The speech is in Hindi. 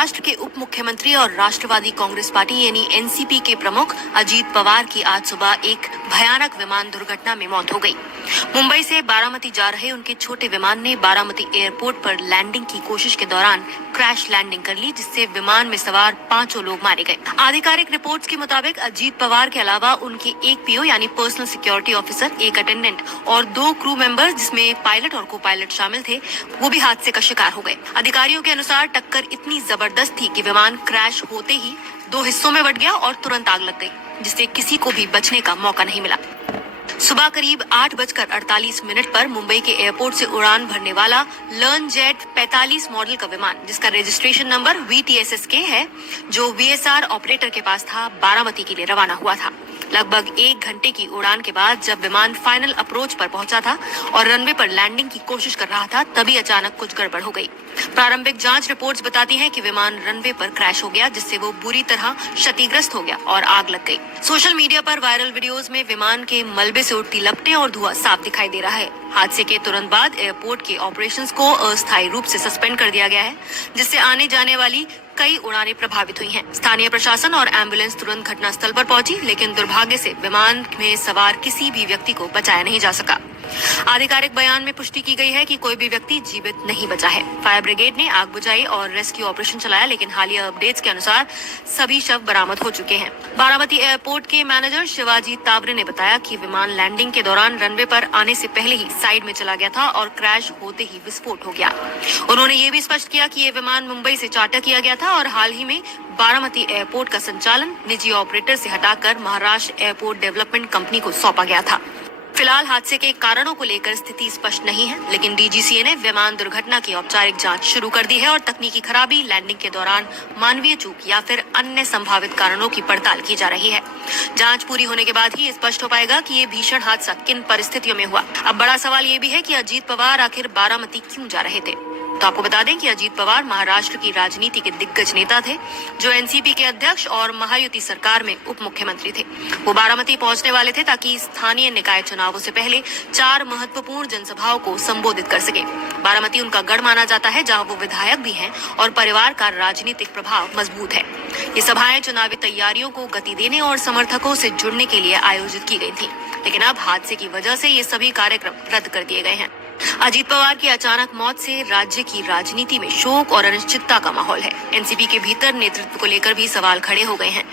महाराष्ट्र के उप मुख्यमंत्री और राष्ट्रवादी कांग्रेस पार्टी यानी एनसीपी के प्रमुख अजीत पवार की आज सुबह एक भयानक विमान दुर्घटना में मौत हो गई। मुंबई से बारामती जा रहे उनके छोटे विमान ने बारामती एयरपोर्ट पर लैंडिंग की कोशिश के दौरान क्रैश लैंडिंग कर ली, जिससे विमान में सवार 5 लोग मारे गए। आधिकारिक रिपोर्ट्स के मुताबिक अजीत पवार के अलावा उनके एक पीओ यानी पर्सनल सिक्योरिटी ऑफिसर, एक अटेंडेंट और 2 क्रू मेंबर्स जिसमें पायलट और को पायलट शामिल थे, वो भी हादसे का शिकार हो गए। अधिकारियों के अनुसार टक्कर इतनी जबरदस्त थी कि विमान क्रैश होते ही 2 हिस्सों में बंट गया और तुरंत आग लग गई, जिससे किसी को भी बचने का मौका नहीं मिला। सुबह करीब 8:48 पर मुंबई के एयरपोर्ट से उड़ान भरने वाला लर्न जेट 45 मॉडल का विमान, जिसका रजिस्ट्रेशन नंबर VTSSK है, जो VSR ऑपरेटर के पास था, बारामती के लिए रवाना हुआ था। लगभग 1 घंटे की उड़ान के बाद जब विमान फाइनल अप्रोच पर पहुंचा था और रनवे पर लैंडिंग की कोशिश कर रहा था, तभी अचानक कुछ गड़बड़ हो गई। प्रारंभिक जांच रिपोर्ट्स बताती हैं कि विमान रनवे पर क्रैश हो गया, जिससे वो बुरी तरह क्षतिग्रस्त हो गया और आग लग गई। सोशल मीडिया पर वायरल वीडियोस में विमान के मलबे से उठती लपटें और धुआं साफ दिखाई दे रहा है। हादसे के तुरंत बाद एयरपोर्ट के ऑपरेशंस को अस्थायी रूप से सस्पेंड कर दिया गया है, जिससे आने जाने वाली कई उड़ानें प्रभावित हुई हैं। स्थानीय प्रशासन और एम्बुलेंस तुरंत घटनास्थल पर पहुंची, लेकिन दुर्भाग्य से विमान में सवार किसी भी व्यक्ति को बचाया नहीं जा सका। आधिकारिक बयान में पुष्टि की गई है कि कोई भी व्यक्ति जीवित नहीं बचा है। फायर ब्रिगेड ने आग बुझाई और रेस्क्यू ऑपरेशन चलाया, लेकिन हालिया अपडेट्स के अनुसार सभी शव बरामद हो चुके हैं। बारामती एयरपोर्ट के मैनेजर शिवाजी तावरे ने बताया कि विमान लैंडिंग के दौरान रनवे पर आने से पहले ही साइड में चला गया था और क्रैश होते ही विस्फोट हो गया। उन्होंने ये भी स्पष्ट किया कि ये विमान मुंबई से चार्टर किया गया था और हाल ही में बारामती एयरपोर्ट का संचालन निजी ऑपरेटर से हटाकर महाराष्ट्र एयरपोर्ट डेवलपमेंट कंपनी को सौंपा गया था। फिलहाल हादसे के कारणों को लेकर स्थिति स्पष्ट नहीं है, लेकिन DGCA ने विमान दुर्घटना की औपचारिक जांच शुरू कर दी है और तकनीकी खराबी, लैंडिंग के दौरान मानवीय चूक या फिर अन्य संभावित कारणों की पड़ताल की जा रही है। जांच पूरी होने के बाद ही स्पष्ट हो पाएगा कि ये भीषण हादसा किन परिस्थितियों में हुआ। अब बड़ा सवाल ये भी है कि अजीत पवार आखिर बारामती क्यों जा रहे थे। तो आपको बता दें कि अजीत पवार महाराष्ट्र की राजनीति के दिग्गज नेता थे, जो एनसीपी के अध्यक्ष और महायुति सरकार में उप मुख्यमंत्री थे। वो बारामती पहुंचने वाले थे ताकि स्थानीय निकाय चुनावों से पहले 4 महत्वपूर्ण जनसभाओं को संबोधित कर सके। बारामती उनका गढ़ माना जाता है, जहां वो विधायक भी हैं और परिवार का राजनीतिक प्रभाव मजबूत है। ये सभाएं चुनावी तैयारियों को गति देने और समर्थकों से जुड़ने के लिए आयोजित की गई थी, लेकिन अब हादसे की वजह से ये सभी कार्यक्रम रद्द कर दिए गए हैं। अजीत पवार की अचानक मौत से राज्य की राजनीति में शोक और अनिश्चितता का माहौल है। एनसीपी के भीतर नेतृत्व को लेकर भी सवाल खड़े हो गए हैं।